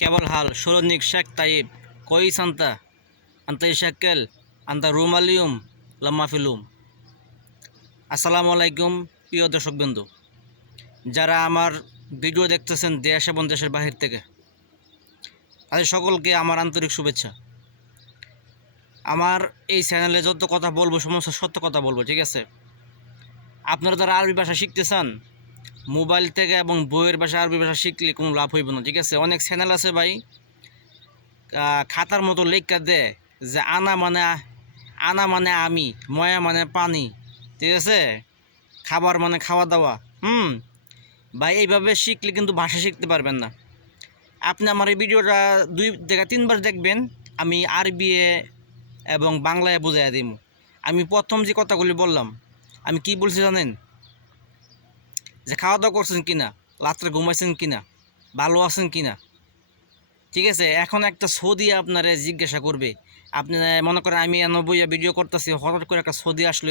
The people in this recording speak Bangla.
কেবল হাল সরনিক শেখ তাইব কই সান্তা আন্তা ইশাক্কেল আন্তা রুমালিউম লাম্মাফিলুম। আসসালামু আলাইকুম প্রিয় দর্শকবৃন্দ, যারা আমার ভিডিও দেখতেছেন দেশ এবং দেশের বাহির থেকে, তাদের সকলকে আমার আন্তরিক শুভেচ্ছা। আমার এই চ্যানেলে যত কথা বলবো সমস্ত সত্য কথা বলবো, ঠিক আছে? আপনারা যারা আরবি ভাষা শিখতে চান, মোবাইল থেকে এবং বইয়ের ভাষা আরবি ভাষা শিখলে কোনো লাভ হইব না, ঠিক আছে? অনেক চ্যানেল আছে ভাই, খাতার মতো লেখা দেয় যে আনা মানে আমি, ময়া মানে পানি, ঠিক আছে? খাবার মানে খাওয়া দাওয়া। ভাই এইভাবে শিখলে কিন্তু ভাষা শিখতে পারবেন না। আপনি আমার এই ভিডিওটা 2 থেকে 3 বার দেখবেন, আমি আরবি এবং বাংলায় বুঝাইয়া দিব। আমি প্রথম যে কথাগুলি বললাম, আমি কি বলছি জানেন? যে খাওয়া দাওয়া করছেন কিনা, রাত্রে ঘুমাইছেন কিনা, ভালো আছেন কিনা, ঠিক আছে? এখন একটা সৌদি আপনারে জিজ্ঞাসা করবে, আপনি মনে করেন আমি 90 ভিডিও করতেছি, হঠাৎ করে একটা সৌদি আসলো,